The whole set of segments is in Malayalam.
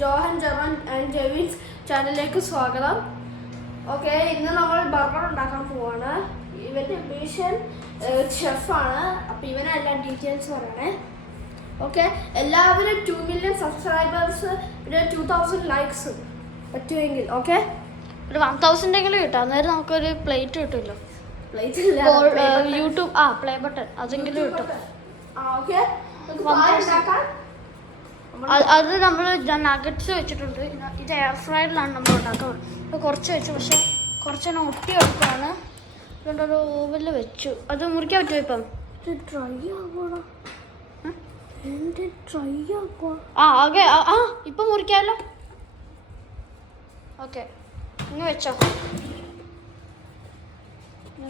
ജോഹൻ ജർമ്മൻ ആൻഡ് ജെവിൻസ് ചാനലിലേക്ക് സ്വാഗതം. ഓക്കെ, ഇന്ന് നമ്മൾ ബർഗർ ഉണ്ടാക്കാൻ പോവാണ്. ഇവൻ്റെ മിഷൻ ഷെഫാണ്. അപ്പോൾ ഇവനെ എല്ലാ ഡീറ്റെയിൽസ് പറയണേ. ഓക്കെ, എല്ലാവരും 2 million സബ്സ്ക്രൈബേഴ്സ്, പിന്നെ 2000 ലൈക്സ് പറ്റുമെങ്കിൽ. ഓക്കെ, ഒരു 1000 എങ്കിലും കിട്ടും. അന്നേരം നമുക്കൊരു പ്ലേറ്റ് കിട്ടുമല്ലോ. പ്ലേറ്റ് യൂട്യൂബ് പ്ലേ ബട്ടൺ അതെങ്കിലും കിട്ടും. ഓക്കെ, ഉണ്ടാക്കാൻ അത് നമ്മൾ നഗറ്റ്സ് വെച്ചിട്ടുണ്ട്. ഇത് എയർ ഫ്രയറിലാണ് നമ്മൾ ഉണ്ടാക്കുന്നത്. ഇപ്പോൾ കുറച്ച് വെച്ചു, പക്ഷെ കുറച്ചെണ്ണം ഒട്ടി വെക്കുകയാണ്. അതുകൊണ്ട് ഒരു ഓവനിൽ വെച്ചു. അത് മുറിക്കാൻ പറ്റുമോ ഇപ്പം? ആകെ ഇപ്പം മുറിക്കാമല്ലോ. ഓക്കെ, ഇങ്ങനെ വെച്ചോ.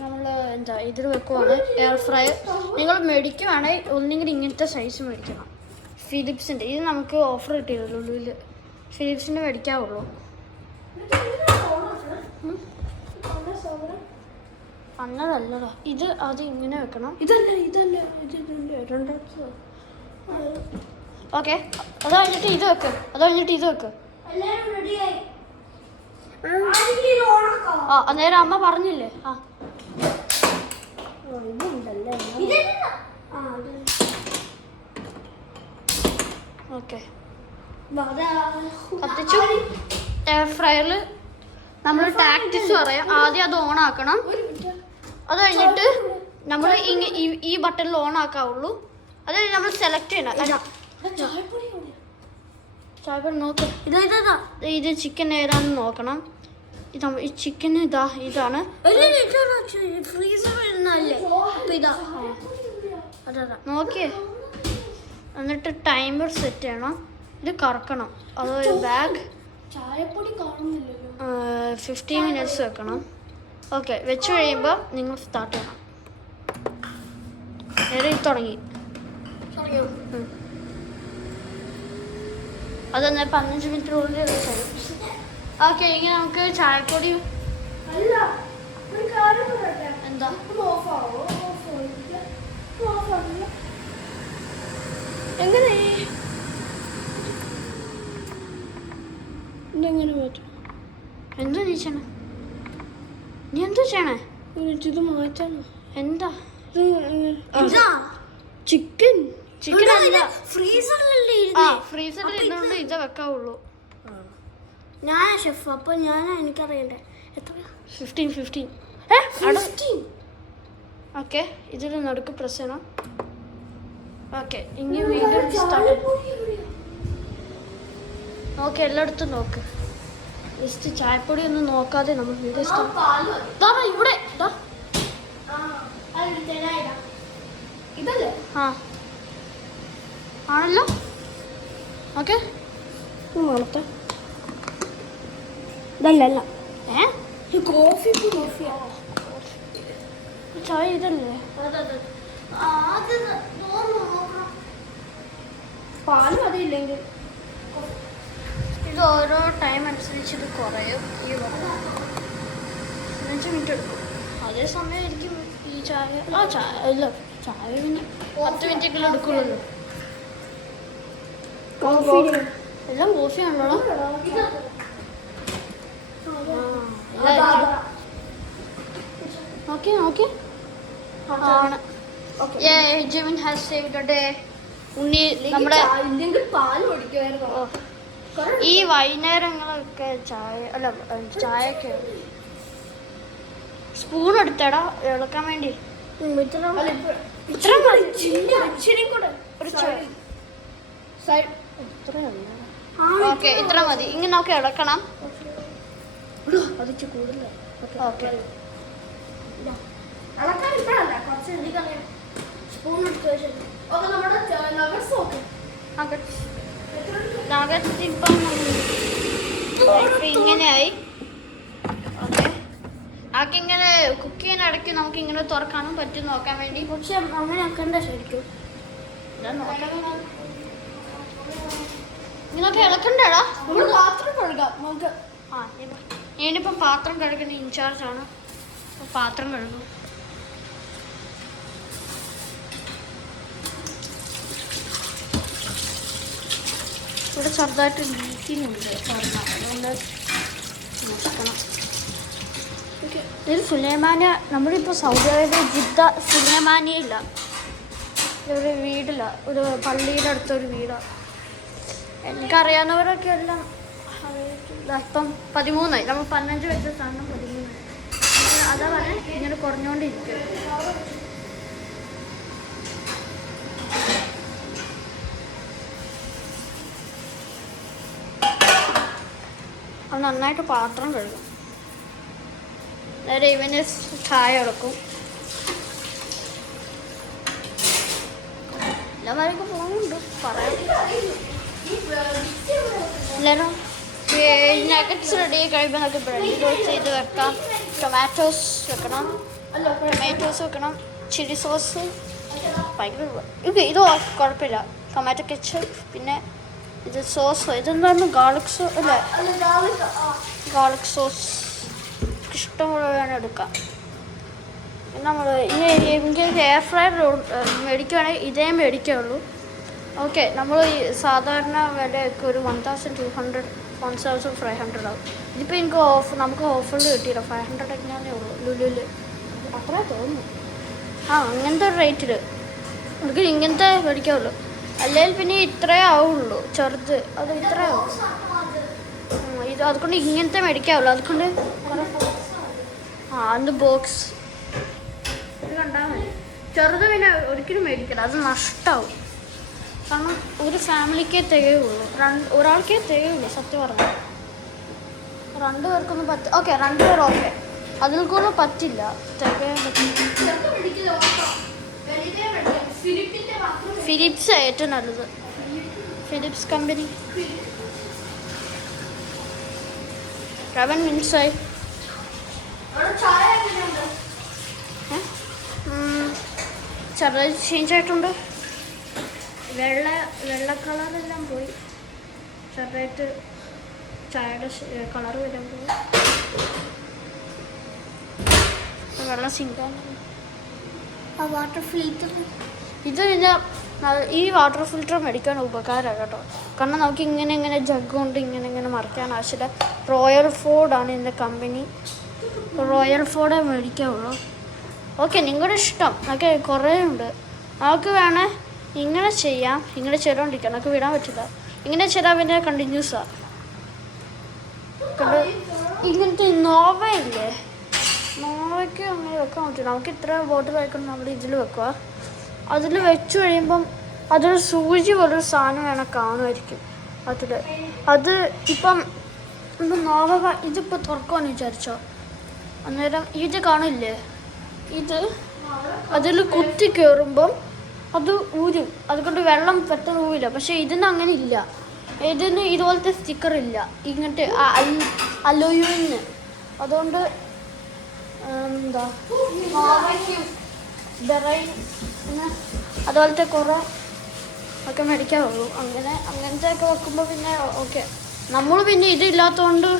നമ്മൾ എന്താ ഇതിൽ വെക്കുവാണ് എയർ ഫ്രയർ. നിങ്ങൾ മേടിക്കുവാണെങ്കിൽ ഒന്നെങ്കിൽ ഇങ്ങനത്തെ സൈസ് മേടിക്കണം. ഫിലിപ്സിൻ്റെ ഇത് നമുക്ക് ഓഫർ കിട്ടിയല്ലോ. ഉള്ളിൽ ഫിലിപ്സിൻ്റെ മേടിക്കാവുള്ളൂ. അന്നതല്ലടാ ഇത്. അത് ഇങ്ങനെ വെക്കണം. ഇതല്ല. ഓക്കെ, അത് കഴിഞ്ഞിട്ട് ഇത് വെക്ക്. അന്നേരം അമ്മ പറഞ്ഞില്ലേ. ഓക്കെ, കത്തിച്ചു. എയർ ഫ്രയറിൽ നമ്മൾ ടാക്ടിക്സ് പറയാം. ആദ്യം അത് ഓൺ ആക്കണം. അത് കഴിഞ്ഞിട്ട് നമ്മൾ ഈ ബട്ടണിൽ ഓൺ ആക്കാവുള്ളൂ. അത് കഴിഞ്ഞ് നമ്മൾ സെലക്ട് ചെയ്യണം. ചായപ്പൊടി നോക്ക്. ഇത് ചിക്കൻ ഏതാണെന്ന് നോക്കണം. ഈ ചിക്കൻ ഇതാണ്. നോക്കിയേ. എന്നിട്ട് ടൈമർ സെറ്റ് ചെയ്യണം. ഇത് കറക്കണം. അതൊരു ബാഗ് 15 minutes വെക്കണം. ഓക്കെ, വെച്ച് കഴിയുമ്പോൾ നിങ്ങൾ സ്റ്റാർട്ട് ചെയ്യണം. നേരെ തുടങ്ങി. അതെന്നാൽ 15 മിനിറ്റിനുള്ളിൽ കഴിയും. ഓക്കെ, ഇങ്ങനെ നമുക്ക് ചായപ്പൊടി എന്താ എങ്ങനെ പറ്റും? എന്താ നീ ചെയ്യണേ? നീ എന്താ ചെയ്യണേ? ഇത് മാറ്റാനോ? എന്താ ചിക്കൻ അല്ല, ഫ്രീസറിൽ ഇരുന്നുകൊണ്ട് ഇത് വെക്കാവുള്ളൂ. ഞാൻ ഷെഫ്, അപ്പൊ എനിക്കറിയണ്ടേ എത്ര? 15. ഓക്കെ, ഇതിൽ നടുക്ക് പ്രസ് ചെയ്യണം. ഓക്കെ, ഇനി വീഡിയോ സ്റ്റാർട്ട്. നോക്ക്, എല്ലായിടത്തും നോക്ക്. ജസ്റ്റ് ചായപ്പൊടി ഒന്നും നോക്കാതെ നമ്മൾ വീഡിയോ സ്റ്റാർട്ട്. ഇവിടെ ആണല്ലോ. ഓക്കെ, ഇതല്ല ചായ ഇതല്ലേ? പാല് മതിയില്ലെങ്കിൽ ഇത് ഓരോ ടൈം അനുസരിച്ച് ഇത് കുറയും. 15 മിനിറ്റ് എടുക്കും. അതേ സമയമായിരിക്കും ഈ ചായ. ചായ പിന്നെ 10 മിനിറ്റെങ്കിലും എടുക്കുള്ളൂ. എല്ലാം കോഫി ആണല്ലോ. നോക്കി ആണ്. Jevin has saved a day. ഉണ്ണി നമ്മുടെ ഈ വൈകുന്നേരങ്ങളൊക്കെ ചായയൊക്കെ സ്പൂൺ എടുത്തടാ ഇളക്കാൻ വേണ്ടി. ഓക്കെ, ഇത്ര മതി. ഇങ്ങനെ ഒക്കെ ഇളക്കണം. ഓക്കെ, ഇങ്ങനെയായി. ഓക്കെ, ആക്കിങ്ങനെ കുക്ക് ചെയ്യാൻ ഇടയ്ക്ക് നമുക്ക് ഇങ്ങനെ തുറക്കാനും പറ്റും നോക്കാൻ വേണ്ടി. പക്ഷെ അങ്ങനെ ആക്കണ്ട ശരിക്കും. ഇങ്ങനൊക്കെ ഇളക്കണ്ടേടാ. പാത്രം കഴുകാം നമുക്ക്. ഞാനിപ്പം പാത്രം കഴുകുന്ന ഇൻചാർജാണ്. പാത്രം കഴുകും. ഇവിടെ ചെറുതായിട്ട് ലീക്കിനുണ്ട് അതുകൊണ്ട് നോക്കണം. ഇത് സുലൈമാനിയ, നമ്മളിപ്പോൾ സൗദി അറേബ്യ ജിദ്ദ സുലൈമാനിയയില്ല, ഒരു വീടില്ല, ഒരു പള്ളിയുടെ അടുത്തൊരു വീടാണ്. എനിക്കറിയാവുന്നവരൊക്കെ എല്ലാം ഇപ്പം 13ആയി. നമ്മൾ 15 വെച്ച സാധനം 13ആയി. അതാ പറഞ്ഞാൽ ഇങ്ങനെ കുറഞ്ഞുകൊണ്ടിരിക്കും. അത് നന്നായിട്ട് പാത്രം കഴുകും. നേരെ ഇവന് ചായ എടുക്കും. എല്ലാവരും പോകുന്നുണ്ട് പറയാം. എല്ലാവരും നഗറ്റ്സ് റെഡി ആയി കഴിയുമ്പോൾ നമുക്ക് ബ്രെഡ് ടോസ്റ്റ് ചെയ്ത് വെക്കാം. ടൊമാറ്റോസ് വെക്കണം, ചില്ലി സോസ് ഭയങ്കര ഇത് കുഴപ്പമില്ല. ടൊമാറ്റോ കെച്ചപ്പ്, പിന്നെ ഇത് സോസ്, ഇതെന്താണ് ഗാർലിക് സോസ് അല്ലേ? ഗാർലിക് സോസ് ഇഷ്ടമുള്ള വേണം എടുക്കാം. നമ്മൾ എനിക്ക് എയർ ഫ്രയർ മേടിക്കുകയാണെങ്കിൽ ഇതേ മേടിക്കുകയുള്ളൂ. ഓക്കെ, നമ്മൾ ഈ സാധാരണ വിലയൊക്കെ ഒരു 1200 1500 ആവും. ഇതിപ്പോൾ എനിക്ക് നമുക്ക് ഓഫറിൽ കിട്ടിയില്ല, 500 എങ്ങനെയാണേ ഉള്ളൂ ലുലുവിൽ. അത്രേ തോന്നുന്നു. അങ്ങനത്തെ ഒരു റേറ്റിൽ നമുക്ക് ഇങ്ങനത്തെ മേടിക്കാവുള്ളൂ. അല്ലെങ്കിൽ പിന്നെ ഇത്രേ ആവുള്ളൂ, ചെറുത് അത് ഇത്രേ ആവും. ഇത് അതുകൊണ്ട് ഇങ്ങനത്തെ മേടിക്കാവുള്ളൂ. അതുകൊണ്ട് അത് ബോക്സ് ഇത് കണ്ടാൽ മതി. ചെറുത് പിന്നെ ഒരിക്കലും മേടിക്കില്ല, അത് നഷ്ടമാവും. കാരണം ഒരു ഫാമിലിക്കേ തികയുള്ളൂ, ഒരാൾക്കേ തികയുള്ളൂ സത്യം പറഞ്ഞു. 2 പേർക്കൊന്നും ഓക്കെ 2 പേർ ഓക്കെ, അതിൽ കൂടുതൽ പറ്റില്ല, തികയാൻ പറ്റില്ല. ഫിലിപ്സ് ഏറ്റവും നല്ലത്, ഫിലിപ്സ് കമ്പനി. 11 minutes ആയി. ചെറുതായി ചേഞ്ച് ആയിട്ടുണ്ട്. വെള്ള കളറെല്ലാം പോയി, ചെറുതായിട്ട് ചായയുടെ കളർ വരാൻ പോയി. വെള്ളം സിങ്കാണ്. ആ വാട്ടർ ഫിൽറ്റർ ഇത് പിന്നെ ഈ വാട്ടർ ഫിൽറ്റർ മേടിക്കാൻ ഉപകാരമാണ് കേട്ടോ. കാരണം നമുക്ക് ഇങ്ങനെ ജഗ് കൊണ്ട് ഇങ്ങനെ മറിക്കാൻ ആവശ്യമില്ല. റോയൽ ഫോർഡാണ് ഇതിൻ്റെ കമ്പനി, റോയൽ ഫോർഡേ മേടിക്കാവുള്ളൂ. ഓക്കെ, നിങ്ങളുടെ ഇഷ്ടം. നമുക്ക് കുറേ ഉണ്ട്. നമുക്ക് വേണേൽ ഇങ്ങനെ ചെയ്യാം, ഇങ്ങനെ ചെയ്തുകൊണ്ടിരിക്കാം, നമുക്ക് വിടാൻ പറ്റില്ല. ഇങ്ങനെ ചെയ്താൽ പിന്നെ കണ്ടിന്യൂസാണ്. ഇങ്ങനത്തെ നോവയില്ലേ, നോവയ്ക്ക് അങ്ങനെ വെക്കാൻ പറ്റില്ല. നമുക്ക് ഇത്ര ബോട്ടിൽ വയ്ക്കണം, നമ്മൾ ഇതിൽ വെക്കുക. അതിൽ വെച്ച് കഴിയുമ്പം അതൊരു സൂചി പോലൊരു സാധനം വേണം കാണുമായിരിക്കും അതിൽ. അത് ഇപ്പം നോവ ഇതിപ്പോൾ തുറക്കുമെന്ന് വിചാരിച്ചോ, അന്നേരം ഇത് കാണില്ലേ, ഇത് അതിൽ കുത്തി കയറുമ്പം അത് ഊരും. അതുകൊണ്ട് വെള്ളം പെട്ടെന്ന് ഊരില്ല. പക്ഷേ ഇതിന് അങ്ങനെ ഇല്ല. ഇതിന് ഇതുപോലത്തെ സ്റ്റിക്കർ ഇല്ല, ഇങ്ങനത്തെ അലോയിന്. അതുകൊണ്ട് എന്താ ബെറൈൻ അതുപോലത്തെ കുറേ ഒക്കെ മേടിക്കാവുള്ളൂ. അങ്ങനത്തെ ഒക്കെ വെക്കുമ്പോൾ പിന്നെ ഓക്കെ. നമ്മൾ പിന്നെ ഇതില്ലാത്തതുകൊണ്ട്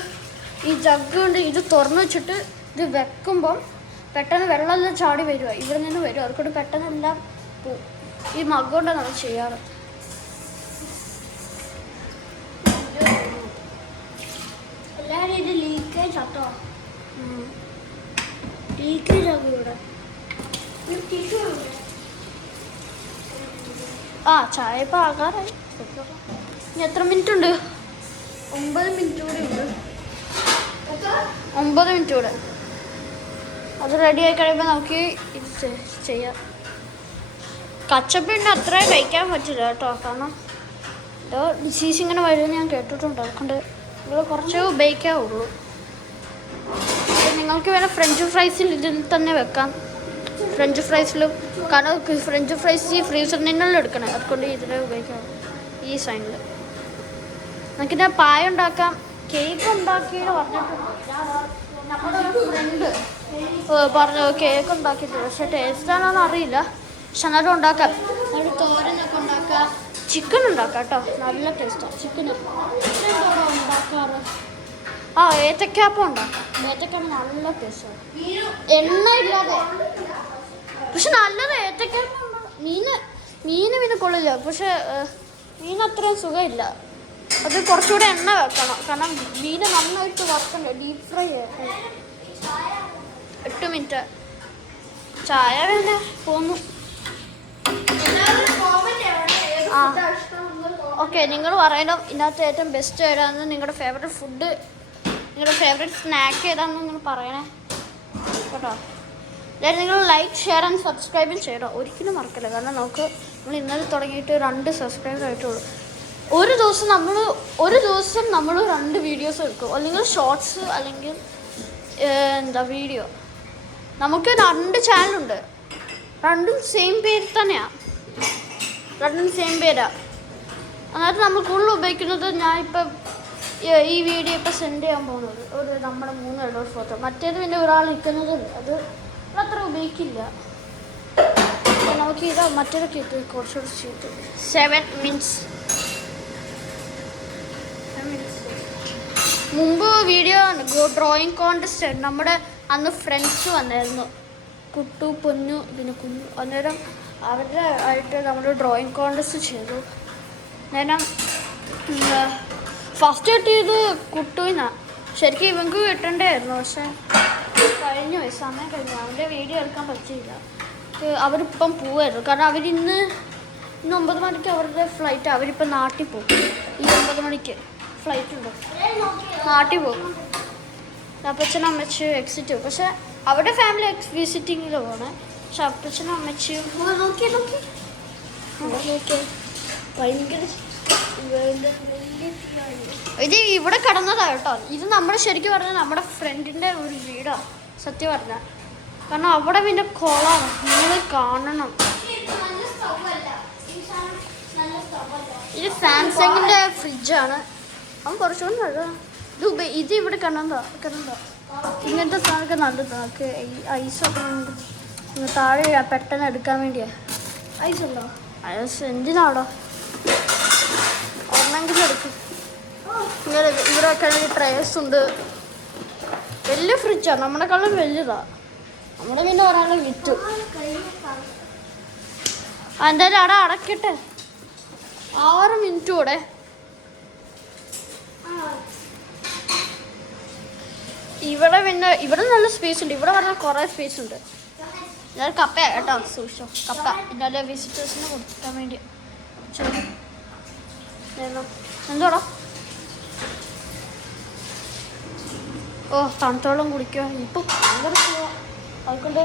ഈ ജഗ് കൊണ്ട് ഇത് തുറന്നു വെച്ചിട്ട് ഇത് വെക്കുമ്പം പെട്ടെന്ന് വെള്ളമെല്ലാം ചാടി വരുക, ഇവിടെ നിന്ന് വരും. അതുകൊണ്ട് പെട്ടെന്ന് എല്ലാം പോവും. ഈ മഗ് കൊണ്ടാണ് നമ്മൾ ചെയ്യാറ്. എല്ലാവരും ഇത് ലീക്കേജ് ആട്ടോ, ലീക്കേജ് ആകും ഇവിടെ. ചായ ഇപ്പം ആകാറായി. ഇനി എത്ര മിനിറ്റ് ഉണ്ട്? 9 മിനിറ്റ് കൂടി ഉണ്ട്. 9 മിനിറ്റ് കൂടെ. അത് റെഡി ആയി കഴിയുമ്പോൾ നമുക്ക് ഇത് ചെയ്യാം. കച്ചപ്പിൻ്റെ അത്രയും കഴിക്കാൻ പറ്റില്ല കേട്ടോ, കാരണം ഇത് ഡിസീസ് ഇങ്ങനെ വരുമെന്ന് ഞാൻ കേട്ടിട്ടുണ്ട്. അതുകൊണ്ട് നിങ്ങൾ കുറച്ച് ഉപയോഗിക്കാവുള്ളൂ. നിങ്ങൾക്ക് വേണം ഫ്രഞ്ച് ഫ്രൈസിൽ ഇതിൽ തന്നെ വെക്കാം, ഫ്രഞ്ച് ഫ്രൈസിലും. കാരണം ഫ്രഞ്ച് ഫ്രൈസ് ഈ ഫ്രീസറിൽ നിന്നുള്ള എടുക്കണം, അതുകൊണ്ട് ഇതിൽ ഉപയോഗിക്കാം. ഈ സൈഡിൽ നമുക്കിത് പായ ഉണ്ടാക്കാം, കേക്ക് ഉണ്ടാക്കിയെന്ന് പറഞ്ഞിട്ടുണ്ട്. നമ്മുടെ ഒരു ഫ്രണ്ട് പറഞ്ഞു കേക്ക് ഉണ്ടാക്കിയിട്ടുണ്ട്, പക്ഷേ ടേസ്റ്റാണോന്ന് അറിയില്ല. പക്ഷെ എന്നാലും ഉണ്ടാക്കാം. ഒരു തോരനൊക്കെ ഉണ്ടാക്കാം, ചിക്കൻ ഉണ്ടാക്കാം കേട്ടോ, നല്ല ടേസ്റ്റാണ് ചിക്കന്. ഉണ്ടാക്കാറ് ഏത്തക്കാപ്പം ഉണ്ടാക്കാം. ഏത്തക്കാപ്പം നല്ല ടേസ്റ്റാണ്, എണ്ണ ഇല്ലാതെ. പക്ഷെ നല്ലത് ഏത്തക്കാപ്പം. മീന് പിന്നെ കൊള്ളില്ല, പക്ഷെ മീൻ അത്രയും സുഖമില്ല. അത് കുറച്ചുകൂടെ എണ്ണ വെക്കണം, കാരണം മീൻ നന്നായിട്ട് വറക്കണ്ടേ, ഡീപ് ഫ്രൈ 8 മിനിറ്റ്. ചായ വേണ്ട പോന്നു. ആ ഓക്കെ, നിങ്ങൾ പറയണം ഇതിനകത്ത് ഏറ്റവും ബെസ്റ്റ് ഏതാണെന്ന്, നിങ്ങളുടെ ഫേവറേറ്റ് ഫുഡ്, നിങ്ങളുടെ ഫേവറേറ്റ് സ്നാക്ക് ഏതാണെന്ന് നിങ്ങൾ പറയണേ കേട്ടോ. അതായത് നിങ്ങൾ ലൈക്ക്, ഷെയർ ആൻഡ് സബ്സ്ക്രൈബും ചെയ്യണം, ഒരിക്കലും മറക്കില്ല. കാരണം നമുക്ക് നമ്മൾ ഇന്നലെ തുടങ്ങിയിട്ട് 2 സബ്സ്ക്രൈബർ ആയിട്ടുള്ളൂ. ഒരു ദിവസം നമ്മൾ 2 വീഡിയോസ് എടുക്കും, അല്ലെങ്കിൽ ഷോർട്സ് അല്ലെങ്കിൽ വീഡിയോ. നമുക്ക് 2 ചാനലുണ്ട്, 2 സെയിം പേര് തന്നെയാണ്, 2 സെയിം പേരാണ്. അതായത് നമ്മൾ കൂടുതൽ ഉപയോഗിക്കുന്നത്, ഞാനിപ്പം ഈ വീഡിയോ ഇപ്പം സെൻഡ് ചെയ്യാൻ പോകുന്നത് നമ്മുടെ 3 പേരുടെ ഫോട്ടോ. മറ്റേത് പിന്നെ ഒരാൾ നിൽക്കുന്നതുണ്ട്, അത് അത്ര ഉപയോഗിക്കില്ല. നമുക്ക് ഇത് മറ്റേതൊക്കെ ഇട്ട് കുറച്ചുകൂടി ചെയ്തിട്ട് 7 മിനിറ്റ്സ്. മുമ്പ് വീഡിയോ ഡ്രോയിങ് കോൺടെസ്റ്റ് നമ്മുടെ അന്ന് ഫ്രണ്ട്സ് വന്നായിരുന്നു, കുട്ടു, പൊന്നു, പിന്നെ കുഞ്ഞു. അന്നേരം അവരുടെ ആയിട്ട് നമ്മൾ ഡ്രോയിങ് കോൺടെസ്റ്റ് ചെയ്തു. നേരം ഫസ്റ്റ് കിട്ടിയത് കുട്ടുവിനാണ്. ശരിക്കും ഇവർക്ക് കിട്ടണ്ടായിരുന്നു, പക്ഷെ കഴിഞ്ഞു പോയി, സമയം കഴിഞ്ഞു. അവൻ്റെ വീഡിയോ എടുക്കാൻ പറ്റിയില്ല. അവരിപ്പം പോവായിരുന്നു, കാരണം ഇന്ന് 9 മണിക്ക് അവരുടെ ഫ്ലൈറ്റ്. അവരിപ്പം നാട്ടിൽ പോകും, ഈ 9 മണിക്ക് ഫ്ലൈറ്റ് ഉണ്ട്, നാട്ടിൽ പോകും. അപ്പച്ചനും അമ്മച്ചും എക്സിറ്റ് പോകും. പക്ഷെ അവരുടെ ഫാമിലി വിസിറ്റിങ്ങിൽ പോകണേ. പക്ഷെ അപ്പച്ചനും അമ്മച്ചിയും ഭയങ്കര ഇത് ഇവിടെ കിടന്നതാ കേട്ടോ. ഇത് നമ്മൾ ശരിക്കും പറഞ്ഞാൽ നമ്മുടെ ഫ്രണ്ടിൻ്റെ ഒരു വീടാണ് സത്യം പറഞ്ഞാൽ. കാരണം അവിടെ പിന്നെ കുളമാണ്, നിങ്ങൾ കാണണം. ഇത് സാംസങ്ങിൻ്റെ ഫ്രിഡ്ജാണ്. അവൻ കുറച്ചുകൂടി നല്ലതാണ്. ഇത് ഇവിടെ കിടന്നതാ. ഇങ്ങനത്തെ സാധനമൊക്കെ നല്ലതാണ്. നമുക്ക് ഈ ഐസൊക്കെ ഉണ്ട്, താഴെ പെട്ടെന്ന് എടുക്കാൻ വേണ്ടിയാ. ഐസ് ഉണ്ടോ? ഐസ് എന്തിനാടോ, ഒരെണ്ണെങ്കിലും എടുക്കും. ഇങ്ങനെ ഇവിടെയൊക്കെ ട്രേസ് ഉണ്ട്. വലിയ ഫ്രിഡ്ജാണ്, നമ്മളെക്കാളും വലുതാണ്. നമ്മുടെ പിന്നെ ഒരാളെ വിറ്റു. എന്തായാലും അവിടെ അടക്കട്ടെ, 6 മിനിറ്റ് കൂടെ. ഇവിടെ നല്ല സ്പേസ് ഉണ്ട്, ഇവിടെ പറഞ്ഞാൽ കുറേ സ്പേസ് ഉണ്ട്. ഞാൻ കപ്പ കേട്ടോ, സൂക്ഷിച്ചോ കപ്പ. ഇന്നലെ വിസിറ്റേഴ്സിന് കൊടുക്കാൻ വേണ്ടി. എന്തോടാ? ഓ, തണുത്തോളം കുടിക്കുക. ഇപ്പം ഭയങ്കര സുഖമാണ്. അതുകൊണ്ട്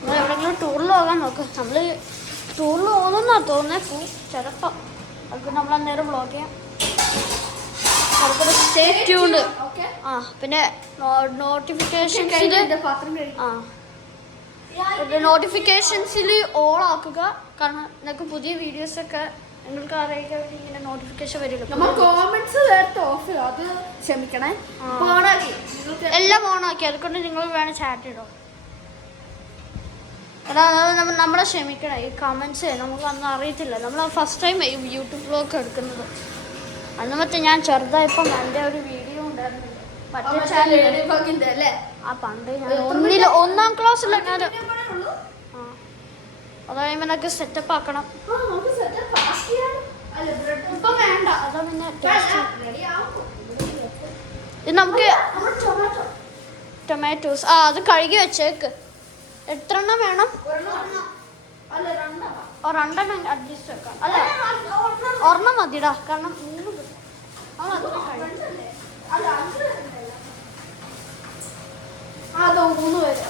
നമ്മൾ എവിടെയെങ്കിലും ടൂറിൽ പോകാൻ നോക്കാം. നമ്മൾ ടൂറിൽ പോകുന്നെന്നാണ് തോന്നുന്നത്, ചിലപ്പോൾ. അതുകൊണ്ട് നമ്മൾ അന്നേരം വ്ളോഗ് ചെയ്യാം. അതുകൊണ്ട് സ്റ്റേ ട്യൂൺഡ്. ആ പിന്നെ നോട്ടിഫിക്കേഷൻസിൽ ഓൾ ആക്കുക. കാരണം നിങ്ങൾക്ക് പുതിയ വീഡിയോസൊക്കെ നിങ്ങൾക്ക് അറിയിക്കാൻ വേണ്ടി ഇങ്ങനെ നോട്ടിഫിക്കേഷൻ വരുമല്ലോ. എല്ലാം ഓണാക്കി, അതുകൊണ്ട് നിങ്ങൾ വേണം ചാറ്റ് ഇടോ. നമ്മളെ ക്ഷമിക്കണം, ഈ കമൻസ് നമുക്ക് അന്ന് അറിയത്തില്ല. നമ്മൾ ഫസ്റ്റ് ടൈം യൂട്യൂബ് വ്ളോഗ് എടുക്കുന്നത്. അന്ന് മറ്റേ ഞാൻ ചെറുതായപ്പം എൻ്റെ ഒരു വീഡിയോ ഉണ്ടായിരുന്നില്ല, മറ്റേ ചാനൽ. ആ പണ്ട് ഞാൻ 1-ാം ക്ലാസ്സിലെങ്ങാനും. അത് കഴിയുമ്പോൾ എനിക്ക് സെറ്റപ്പ് ആക്കണം. ഇപ്പം വേണ്ട, അതാ പിന്നെ ഇത് നമുക്ക് ടൊമാറ്റോസ്. അത് കഴുകി വെച്ചേക്ക്. എത്ര എണ്ണം വേണം? 2 എണ്ണം അഡ്ജസ്റ്റ് വെക്കാം. അല്ല, 1 മതിടാ, കാരണം 3 പേര്.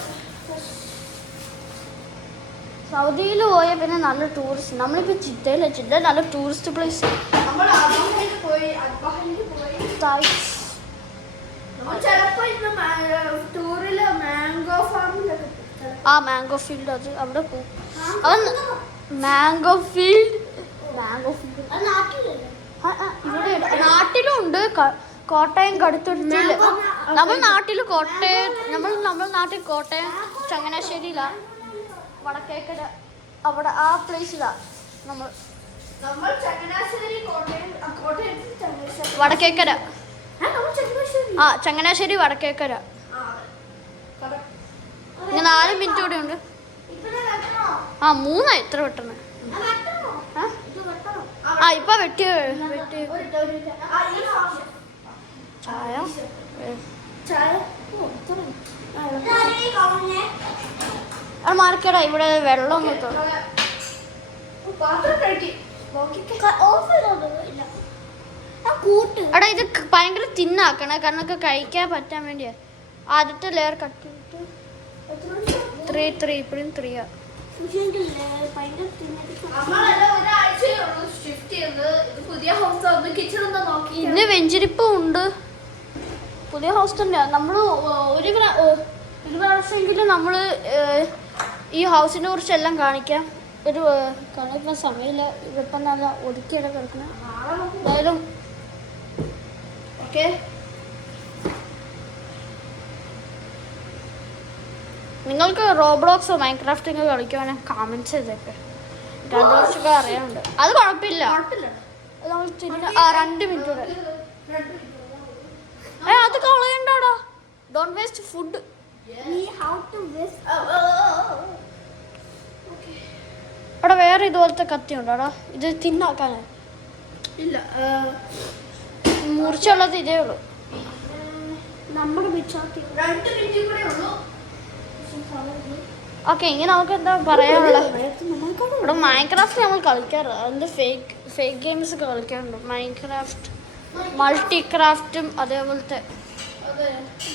സൗദിയിൽ പോയ പിന്നെ നല്ല ടൂറിസ്റ്റ്. നമ്മളിപ്പോൾ ജിദ്ദ നല്ല ടൂറിസ്റ്റ് പ്ലേസ്. ആ മാംഗോ ഫീൽഡ്, അത് അവിടെ പോകും. അവൻ മാംഗോ ഫീൽഡ് ഇവിടെ നാട്ടിലും ഉണ്ട്. കോട്ടയം കടുത്തുരുത്തിയിൽ. നമ്മൾ നാട്ടിൽ കോട്ടയം ചങ്ങനാശ്ശേരിയിലാണ്, വടക്കേക്കര അവിടെ ആ പ്ലേസിലാണ് നമ്മൾ. വടക്കേക്കര. ആ ചങ്ങനാശ്ശേരി വടക്കേക്കര. ഇങ്ങനെ 4 മിനിറ്റ് കൂടെ ഉണ്ട്. ആ 3 എത്ര പെട്ടെന്ന്. ആ ഇപ്പൊ വെട്ടി ചായ ചായ അത് മാർക്കടാ ഇവിടെ വെള്ളം എടാ ഇത് ഭയങ്കര തിന്നാക്കണേ കാരണം ഒക്കെ കഴിക്കാൻ പറ്റാൻ വേണ്ടിയാ ആദ്യത്തെ ലെയർ കട്ട് ചെയ്തിട്ട് 3 ഇപ്പഴും 3 ഇന്ന് വെഞ്ചിരിപ്പും ഉണ്ട് പുതിയ ഹൗസ് തന്നെ നമ്മൾ ഒരു പ്രാവശ്യമെങ്കിലും നമ്മൾ ഈ ഹൗസിനെ കുറിച്ച് എല്ലാം കാണിക്കാം ഒരു കാണിക്കാൻ സമയമില്ല ഇപ്പം നല്ല ഒതുക്കിയുടെ കിടക്കണം എന്തായാലും ഓക്കെ നിങ്ങൾക്ക് റോബ്ലോക്സോ മൈൻക്രാഫ്റ്റൊക്കെ കളിക്കുവാണെങ്കിൽ കമൻറ്റ്സ് ചെയ്തേക്കെ രണ്ടു അറിയാനുണ്ട് അത് കുഴപ്പമില്ല അത് നമ്മൾ 2 മിനിറ്റ് കൂടെ അത് കളയണ്ടാടാ ഡോണ്ട് വേസ്റ്റ് ഫുഡ് അവിടെ വേറെ ഇതുപോലത്തെ കത്തി ഉണ്ടോടാ ഇത് തിന്നാക്കാന് ഇല്ല മുറിച്ചുള്ളത് ഇതേ ഉള്ളൂ നമ്മുടെ 2 മിനിറ്റ് കൂടെ ഉള്ളൂ ഓക്കെ ഇങ്ങനെ നമുക്ക് എന്താ പറയാനുള്ളത് ഇവിടെ മൈൻക്രാഫ്റ്റ് നമ്മൾ കളിക്കാറ് അതിൻ്റെ ഫേക്ക് ഗെയിംസ് ഒക്കെ കളിക്കാറുണ്ട് മൈൻക്രാഫ്റ്റ് മൾട്ടിക്രാഫ്റ്റും അതേപോലത്തെ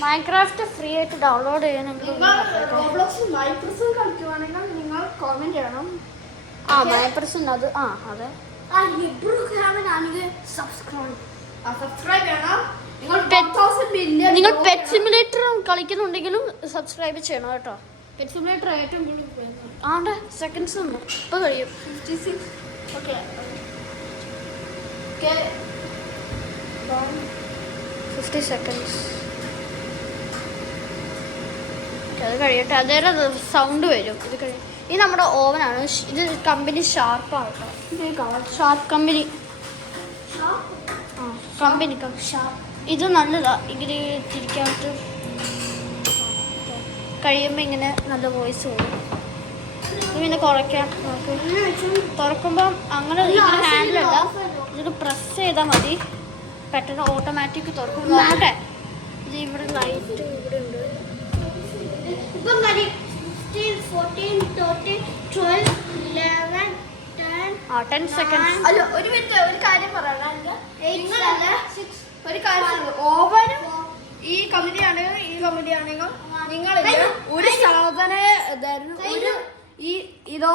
മൈൻക്രാഫ്റ്റ് ഫ്രീ ആയിട്ട് ഡൗൺലോഡ് ചെയ്യണമെങ്കിൽ നിങ്ങൾ കോമെന്റ് ചെയ്യണം ആ മൈപ്രസന്റ് അത് ആ അതെ സബ്സ്ക്രൈബ് ചെയ്യണം നിങ്ങൾ പെറ്റ് സിമുലേറ്റർ കളിക്കുന്നുണ്ടെങ്കിലും സബ്സ്ക്രൈബ് ചെയ്യണം കേട്ടോ പെറ്റ് സിമുലേറ്റർ ഏറ്റവും കൂടുതൽ ആണ്ട് സെക്കൻഡ്സ് ഉണ്ട് ഇപ്പോൾ കഴിയും 56 ഓക്കെ 50 സെക്കൻഡ്സ് അത് കഴിയട്ടെ അതേറെ സൗണ്ട് വരും ഇത് കഴിയും ഇത് നമ്മുടെ ഓവനാണ് ഇത് കമ്പനി ഷാർപ്പാണ് കേട്ടോ ഷാർപ്പ് കമ്പനി ആ കമ്പനി ഷാർപ്പ് ഇത് നല്ലതാ ഇങ്ങനെ തിരിക്കാനായിട്ട് കഴിയുമ്പോൾ ഇങ്ങനെ നല്ല വോയിസ് പോകും ഇങ്ങനെ കുറയ്ക്കാം നമുക്ക് തുറക്കുമ്പം അങ്ങനെ ഇങ്ങനെ ഹാൻഡിലല്ല ഇതിന് പ്രസ് ചെയ്താൽ മതി പെട്ടെന്ന് ഓട്ടോമാറ്റിക് തുറക്കും നോക്കട്ടെ ഇത് ഇവിടെ ലൈറ്റ് ഇവിടെ ഉണ്ട് 10 സെക്കൻഡ്സ് അല്ല ഒരു മിനിറ്റ് ഒരു കാര്യം പറയാം ഒരു കാര്യം ഓവനും ഈ കമ്പനി ആണെങ്കിൽ നിങ്ങൾ ഒരു സാധനം ഇതോ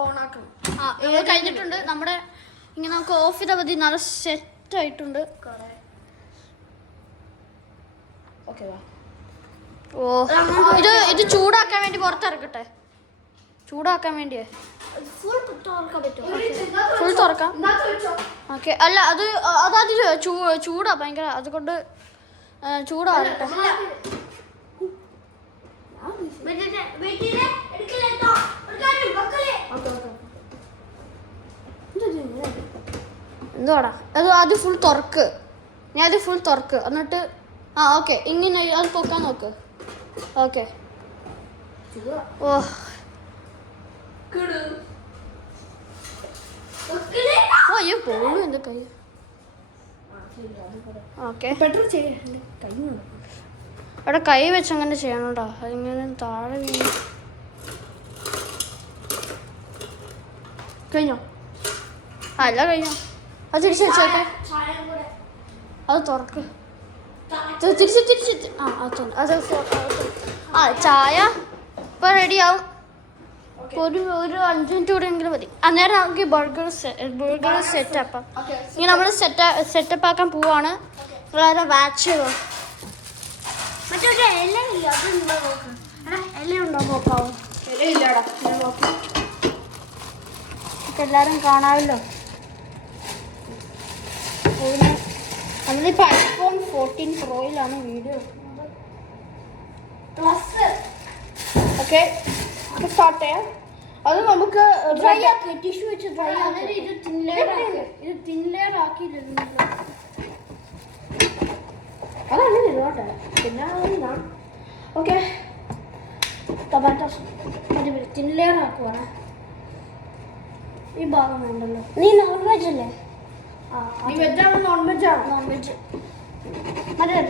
ഓണാക്കണം ഇത് കഴിഞ്ഞിട്ടുണ്ട് നമ്മുടെ ഇങ്ങനെ നമുക്ക് ഓഫ് ചെയ്താൽ മതി നല്ല സെറ്റ് ആയിട്ടുണ്ട് ഓക്കെ ഓ ഇത് ചൂടാക്കാൻ വേണ്ടി പുറത്തിറക്കട്ടെ ചൂടാക്കാൻ വേണ്ടിയേ ഫുൾ തുറക്കാം ഓക്കെ അല്ല അത് ചൂടാ ഭയങ്കര അതുകൊണ്ട് ചൂടാകട്ടെ എന്തുവാടാ അത് ഫുൾ തുറക്ക് ഞാൻ അത് ഫുൾ തുറക്ക് എന്നിട്ട് ആ ഓക്കെ ഇങ്ങനെ അത് പൊക്കാൻ നോക്ക് ഓക്കെ ഓ അയ്യോ പോളൂ എൻ്റെ കൈ ഓക്കെ അവിടെ കൈ വെച്ച് അങ്ങനെ ചെയ്യണോടാ അതിങ്ങനെ താഴെ വീണു കഴിഞ്ഞോ അല്ല കഴിഞ്ഞോ അത് തിരിച്ച് വെച്ചോക്കെ അത് തുറക്ക് തിരിച്ച് ആ ചായ ഇപ്പം റെഡിയാവും ഒരു 5 മിനിറ്റ് കൂടെ എങ്കിലും മതി അന്നേരം നമുക്ക് ബർഗർ സെറ്റപ്പ് ഇങ്ങനെ നമ്മൾ സെറ്റപ്പ് ആക്കാൻ പോവാണ് വളരെ വാച്ച് ചെയ്തോ എല്ലാം ഉണ്ടോ നോക്കാവോ എല്ലാവരും കാണാമല്ലോ നമ്മളിപ്പോൾ iPhone 14 പ്രോയിലാണ് വീഡിയോ ഓക്കെ സ്റ്റാർട്ട് ചെയ്യാം അത് നമുക്ക് ഡ്രൈ ആക്കി ടിഷ്യൂ വെച്ച് ഡ്രൈ ആക്കി ഇത് തിൻ ലെയർ ആക്കിയില്ല അതാണ് ഇരുന്നോട്ടെ പിന്നെ ഓക്കെ ടൊമാറ്റോസ് തിൻ ലെയർ ആക്കുവാണ് ഈ ഭാഗം വേണ്ടല്ലോ. നീ നോൺ വെജ് അല്ലേ? നീ വെജാണോ നോൺ വെജാണോ? Non veg. മറ്റേ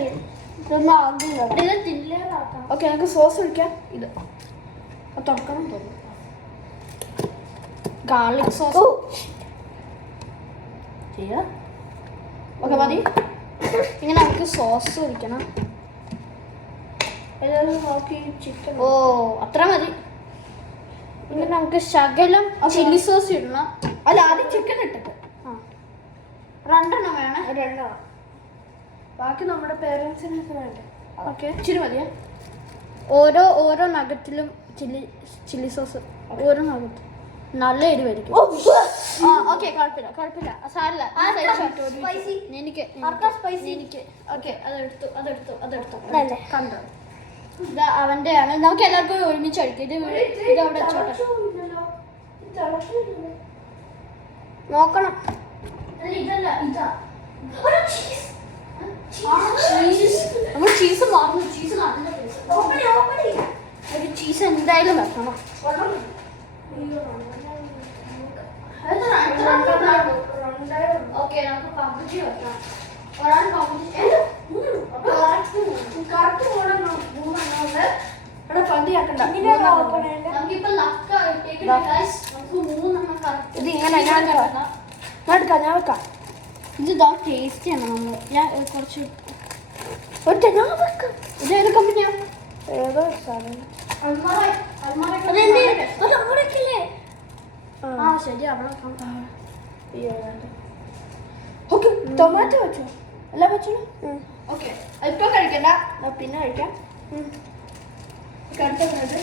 ഇതൊന്നും ആകില്ല. ഇത് തിന്നില്ലാതാക്കാം. ഓക്കെ, നമുക്ക് സോസ് ഒഴിക്കാം. ഇത് തുറക്കണം തോന്നുന്നു. ഗാർലിക് സോസ് ചെയ്യാം. ഓക്കെ, മതി. ഇങ്ങനെ നമുക്ക് സോസ് ഒഴിക്കണം. നോക്കി ചിക്കൻ. ഓ, അത്ര മതി. ഇങ്ങനെ നമുക്ക് ശകലം ചില്ലി സോസ് ഇടണം. അല്ല, ആദ്യം ചിക്കൻ ഇട്ടിട്ട്. ആ, 2 എണ്ണം വേണേ. 2 എണ്ണം. ബാക്കി നമ്മുടെ പേരൻസിനൊക്കെ വേണ്ടേ? ഓക്കെ, ഇച്ചിരി മതിയാ. ഓരോ നഗറ്റിലും ചില്ലി സോസ്. ഓരോ നഗറ്റ് നല്ല എരിവായിരിക്കും. ഓക്കെ, കുഴപ്പമില്ല. സാരില്ല. എനിക്ക് ഓക്കെ, അതെടുത്തു കണ്ടോ? ഇത് അവൻ്റെയാണ്. നമുക്ക് എല്ലാവർക്കും ഒരുമിച്ച് കഴിക്കും. ഇത് അവിടെ വെച്ചോട്ടെ. നോക്കണം. ഇതല്ല, ഇതാ നമ്മൾ ചീസ് മാറുന്നു. ചീസ് ഒരു ചീസ് എന്തായാലും വെക്കണം. ഓക്കെ, നമുക്ക് പകുതി വെക്കണം. ഒരാൾ പകുതി. നമുക്കിപ്പോ ലക്ക നമുക്ക് 3 എണ്ണം കറക്റ്റ്. ഇത് ഇങ്ങനെ ഞാൻ വെക്കാം. ഇത് ടേസ്റ്റ് ആണ്. നമ്മൾ ഞാൻ കുറച്ച് ഞാൻ വെക്കാം. ഇത് ഏത് കമ്പനിയാണ്? ഏതോ സാധനം. ആ, ശരി. അവിടെ ഓക്കെ, ടൊമാറ്റോ വെച്ചോ. എല്ലാം വെച്ചോ. ഓക്കെ, ഇപ്പൊ കഴിക്കണ്ട, പിന്നെ കഴിക്കാം. അടുത്ത bread.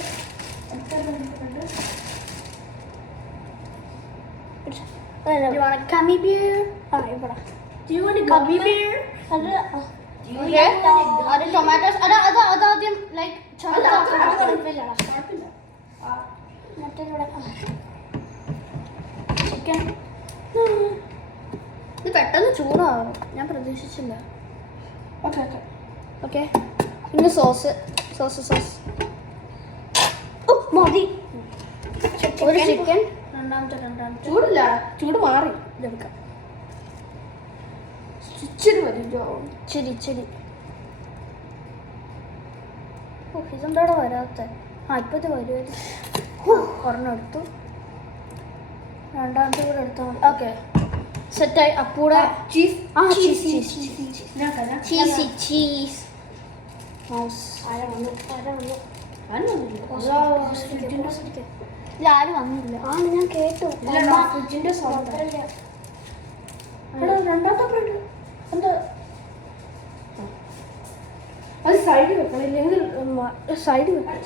You want a gummy bear? ഇവിടെ. Do you want a gummy bear? അത് ടൊമാറ്റോസ്. അതാദ്യം ലൈക്ക് ചിക്കൻ. ഇത് പെട്ടെന്ന് ചൂടാവും. ഞാൻ പ്രതീക്ഷിച്ചില്ല. ഓക്കെ, പിന്നെ സോസ്. മതി. ഒരു ചിക്കൻ. രണ്ടാമത്തെ ചൂടില്ല, ചൂട് മാറി. ഇതെടുക്കാം. ഇച്ചിരി മതി. ഇച്ചിരി. ഓ, ഇതെന്താടെ വരാത്ത? ഇപ്പത്തെ വരുമായിരുന്നു. ഒരെണ്ണം എടുത്തു. രണ്ടാമത്തെ കൂടെ എടുത്താൽ മതി. ഓക്കെ, സെറ്റായി. അപ്പൂടെ ചീസ്. ചീസ് ആരും വന്നില്ല. ഞാൻ കേട്ടു. ഫ്രിഡ്ജിന്റെ രണ്ടാമത്തെ ബ്രെഡ് എന്താ? അത് സൈഡ് വെക്കണം, ഇല്ലെങ്കിൽ സൈഡ് വെക്കണം.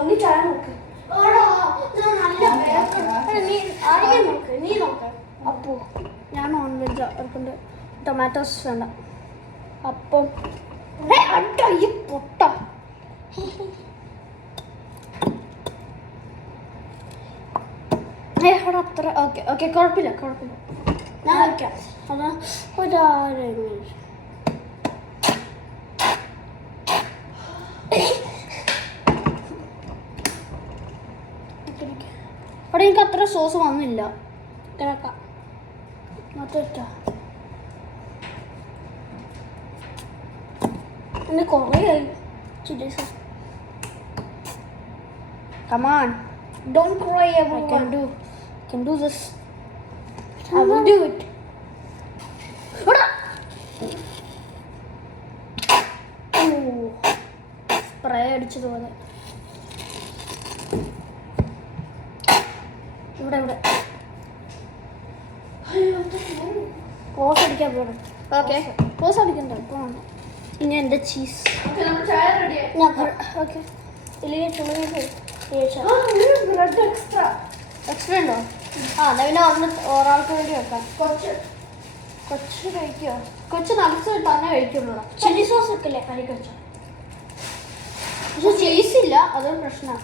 ഉണ്ണി ചായ നോക്ക്. നീ നോക്ക്. അപ്പോ ഞാൻ നോൺ വെജ്. അവർക്കുണ്ട് ടൊമാറ്റോസ് വേണ്ട. അപ്പം പൊട്ട. അവിടെ അത്ര. ഓക്കെ, കുഴപ്പമില്ല. ഞാൻ വയ്ക്കാം. അതാ അവിടെ എനിക്ക് അത്ര സോസ് വന്നില്ല. എന്നെ കുറേ chilli sauce. Come on, don't cry. I can do this. I will do it. Spray അടിച്ചതുപോലെ. ഇവിടെ പോസ് അടിക്കാൻ പോകണം. ഓക്കെ, പോസ് അടിക്കണ്ട. ഇപ്പോൾ ഇനി എൻ്റെ ചീസ്. ഓക്കെ, എക്സ്ട്രാ ഉണ്ടോ? പിന്നെ ഒരാൾക്ക് വേണ്ടി വെക്കാം. കൊച്ച് കഴിക്കുമോ? കൊച്ച് നട്സ് തന്നെ കഴിക്കുള്ളൂ. Chilli sauce വെക്കില്ലേ? കറി കഴിച്ചോ. പക്ഷെ ചീസ് ഇല്ല, അതൊരു പ്രശ്നമാണ്.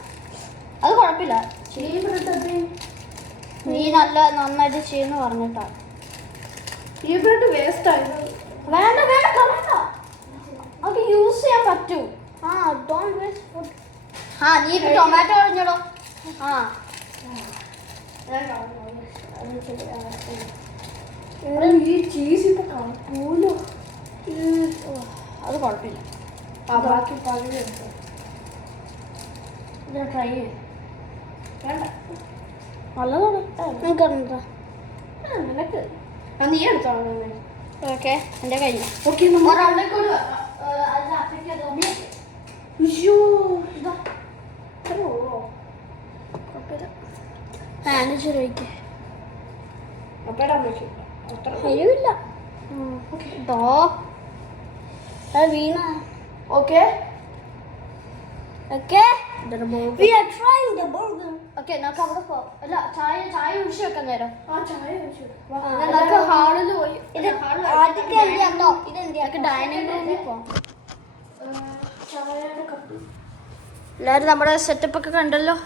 അത് കുഴപ്പമില്ല. നീ നന്നായിട്ട് ചെയ്യുന്നു പറഞ്ഞിട്ടാ. ഈ ബ്രെഡ് വേസ്റ്റ് ആയിരുന്നു. വേണ്ട, അത് യൂസ് ചെയ്യാൻ പറ്റൂ. Don't waste food. നീ ടൊമാറ്റോ കഴിഞ്ഞോളൂ. ആ ഈ ചീസ് ഇപ്പൊ കളക്കൂലോ. അത് കുഴപ്പമില്ല. ബാക്കി പകുതി എടുത്തു. ഇത് ട്രൈ ചെയ്യും. വേണ്ട, നല്ലതാണ്. നിനക്ക് അറിഞ്ഞോ? നിനക്ക് നീ എടുത്തോ. ഓക്കെ, എൻ്റെ കഴിഞ്ഞു. ഓക്കെ, ഒരാളുടെ കൂടെ അയ്യോ ഇതാ അത്രയോ മാനേജർ കഴിക്കേ അപ്പേടാ വെച്ചു അത്ര എരിവില്ല. ദോ അത് വീണ. Okay okay we are trying the burger. Okay, നമുക്ക് അവിടെ പോവാം. അല്ല, ചായ ഒഴിച്ച് വെക്കാൻ നേരം. ആ ചായ വെച്ചു നമുക്ക് ഹാളിൽ പോയി ഇത് ഡൈനിങ് റൂമിൽ പോവാം. ചായയുടെ കപ്പ് എല്ലാവരും നമ്മുടെ സെറ്റപ്പ് ഒക്കെ കണ്ടല്ലോ.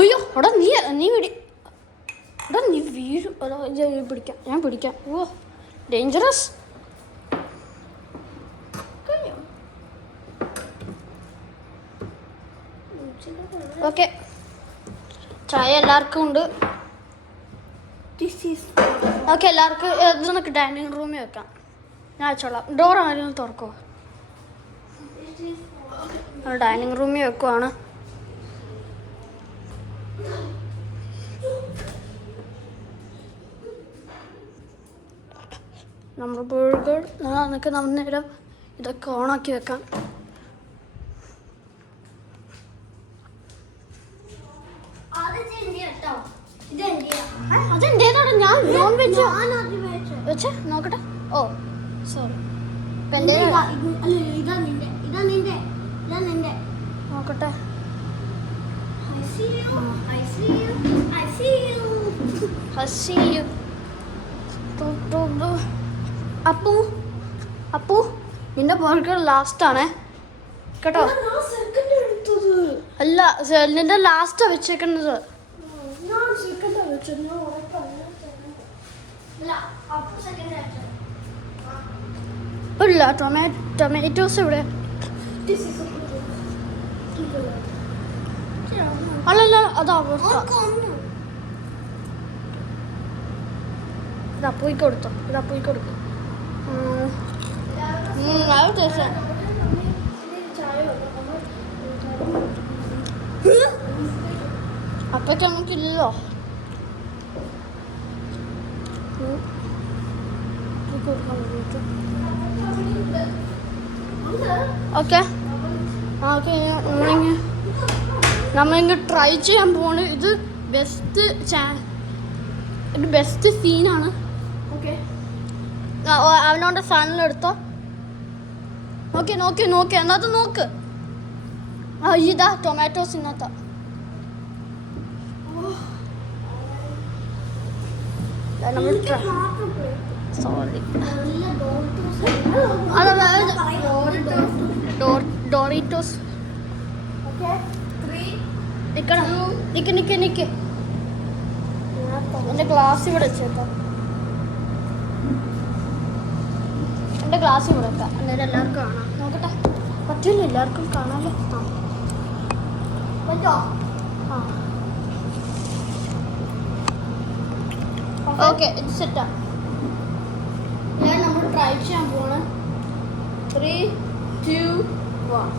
അയ്യോ എടാ നീ വിടി. എടാ നീ വീഴും. പിടിക്കാം, ഞാൻ പിടിക്കാം. ഓ ഡേഞ്ചറസ്. ഓക്കെ, ചായ എല്ലാവർക്കും ഉണ്ട്. ഓക്കെ, എല്ലാവർക്കും ഇത് നമുക്ക് ഡൈനിങ് റൂമിൽ വെക്കാം. ഞാൻ വെച്ചോളാം. ഡോർ ആരെങ്കിലും തുറക്കോ? ഡൈനിങ് റൂമിൽ വെക്കുവാണ്. നമ്മുടെ ബർഗർ നമുക്ക് നേരം ഇതൊക്കെ ഓണാക്കി വെക്കാം. അതെന്റേതാണ്. ഞാൻ നോൺ വെജ് വെച്ചേ നോക്കട്ടെ. ഓ സോറി, നോക്കട്ടെ. അപ്പു നിന്റെ ബർഗർ ലാസ്റ്റ് ആണേ കേട്ടോ. അല്ല, നിന്റെ ലാസ്റ്റാ വെച്ചേക്കുന്നത്. ഇല്ല, ടൊമാറ്റോസ് ഇവിടെ. അല്ലല്ല, അതാ ഇതാ പോയി കൊടുത്തോ. അത് ടേസ്റ്റ്. അപ്പൊക്കെ നമുക്കില്ലല്ലോ. ഓക്കെ ഓക്കെ, നമ്മളിങ്ങ് ട്രൈ ചെയ്യാൻ പോണ്. ഇത് ബെസ്റ്റ് സീനാണ്. ഓക്കെ, അവനോന്റെ സാധനങ്ങളെടുത്തോ. നോക്കി എന്നാത്ത നോക്ക്. ഇതാ ടൊമാറ്റോസ് ഇന്നത്തെ. നമ്മൾ സോറി, ഡോറിറ്റോസ്. നിക്ക് എൻ്റെ ഗ്ലാസ് ഇവിടെ വെച്ചേക്കാം. എൻ്റെ ഗ്ലാസ് ഇവിടെ വെക്കാം. എന്നാലും എല്ലാവർക്കും കാണാം. നോക്കട്ടെ, പറ്റില്ല, എല്ലാവർക്കും കാണാമല്ലോ. ഓക്കെ, ഇത് സെറ്റാ. ഞാൻ നമ്മൾ ട്രൈ ചെയ്യാൻ പോവാണ്. 3, 2, 1.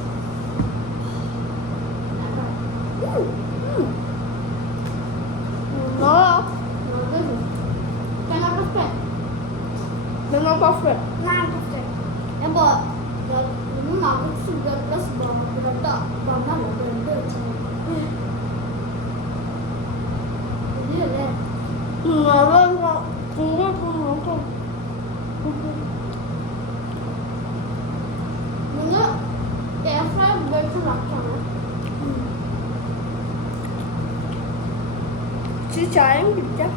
ചായം കുടിക്കാം.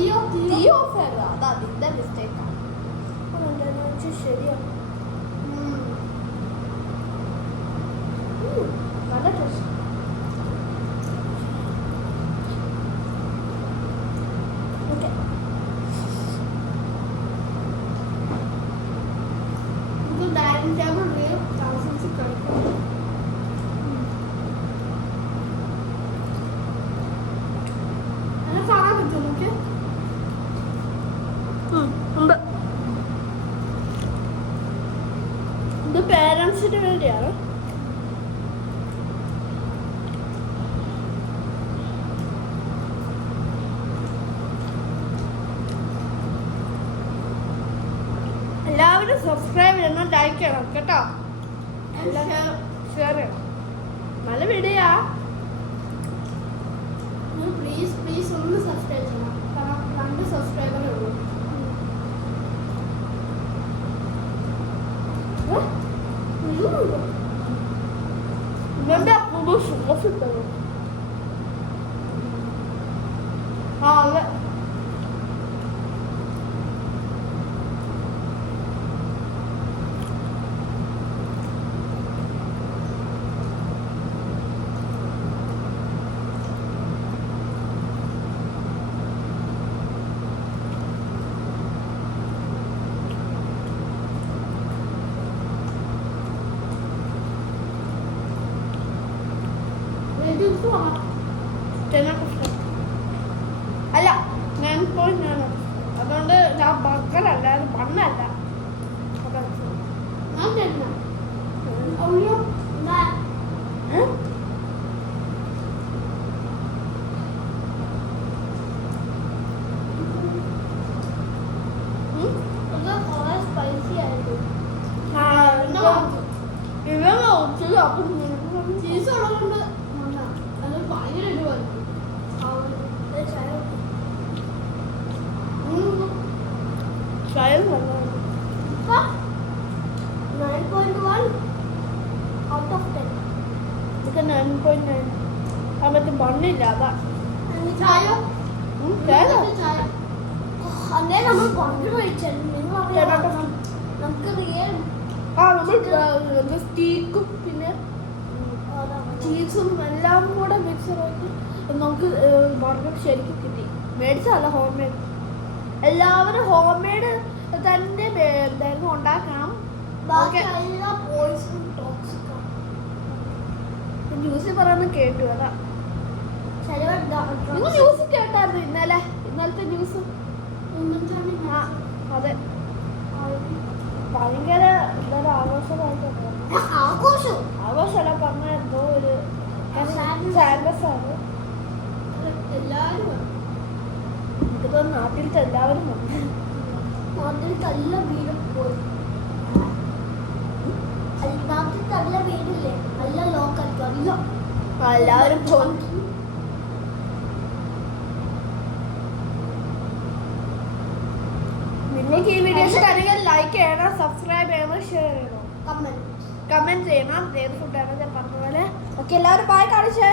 തീയോ ഫെയർ അത് അതിന്റെ മിസ്റ്റേക്കാണ്. ശരിയാണ്. നല്ല ടേസ്റ്റ്. ഓക്കെ, നമുക്ക് ഡൈനിങ് ടേബിളിൽ താമസിച്ച് കഴിക്കാം. അങ്ങനെ കാണാൻ പറ്റുമോ നമുക്ക്? ഉണ്ട്. ഇത് പേരൻസിന് വേണ്ടിയാണ്. എല്ലാവരും സബ്സ്ക്രൈബ് ചെയ്യണം, ലൈക്ക് ചെയ്യണം കേട്ടോ. ഷെയർ ചെയ്യണം. നല്ല വീഡിയോയാ. പ്ലീസ് പ്ലീസ് ഒന്ന് സബ്സ്ക്രൈബ് ചെയ്യണം. കാരണം 2 സബ്സ്ക്രൈബറേ ഉള്ളൂ. ഇവന്റെ സോസ് ഇട്ടത് അതെ. അല്ല, 9.9. അതുകൊണ്ട് ഞാൻ ബർഗറല്ല, അത് ബണ്ണല്ല. സ്പൈസി ആയിരുന്നു. ചീസ് ഉള്ളതുകൊണ്ട് അത് ഭയങ്കര ഇടുവായിരുന്നു. ട്രയൽ നല്ലതാണ്. 9.1 ഔട്ട് ഓഫ് 10. ഇതൊക്കെ 9.9. ആ മറ്റേ ബണ്ണില്ല, അതാ. ചായ അന്നേ നമ്മൾ ബണ്ണ് കഴിച്ചു. നമുക്ക് റിയൽ നമ്മൾ സ്റ്റീക്കും പിന്നെ ചീസും എല്ലാം കൂടെ മിക്സറാക്കി നമുക്ക് ബർഗർ ശരിക്കും കിട്ടി. മേടിച്ചതല്ല, ഹോം മെയ്ഡ്. എല്ലാവരും ഹോം മെയ്ഡ് തന്നെ എന്തായിരുന്നു ഉണ്ടാക്കണം. ന്യൂസിൽ പറയുന്ന കേട്ടു. അതാ നിങ്ങൾ ന്യൂസ് കേട്ടായിരുന്നു ഇന്നലത്തെ ന്യൂസ്. അതെ, ഭയങ്കര ആഘോഷമല്ല പറഞ്ഞ എന്തോ ഒരു സാൻഡസ് ആണ്. എല്ലാവരും എനിക്ക് നാട്ടിലത്തെ എല്ലാവരും നാട്ടിലത്തെ എല്ലാ വീടും പോയി. നാട്ടിലത്തെ എല്ലാ വീടില്ലേ, എല്ലാ ലോക്കൽ എല്ലാവരും പോയി. നിങ്ങൾക്ക് ഈ വീഡിയോ ഇഷ്ടമാണെങ്കിൽ ലൈക്ക് ചെയ്യണം, സബ്സ്ക്രൈബ് ചെയ്യണം, ഷെയർ ചെയ്യണം, കമന്റ് ചെയ്യണം. ഏത് ഫുഡാണ് ഞാൻ പറഞ്ഞ പോലെ. ഓക്കെ, എല്ലാവരും ബൈ കാണിച്ചേ.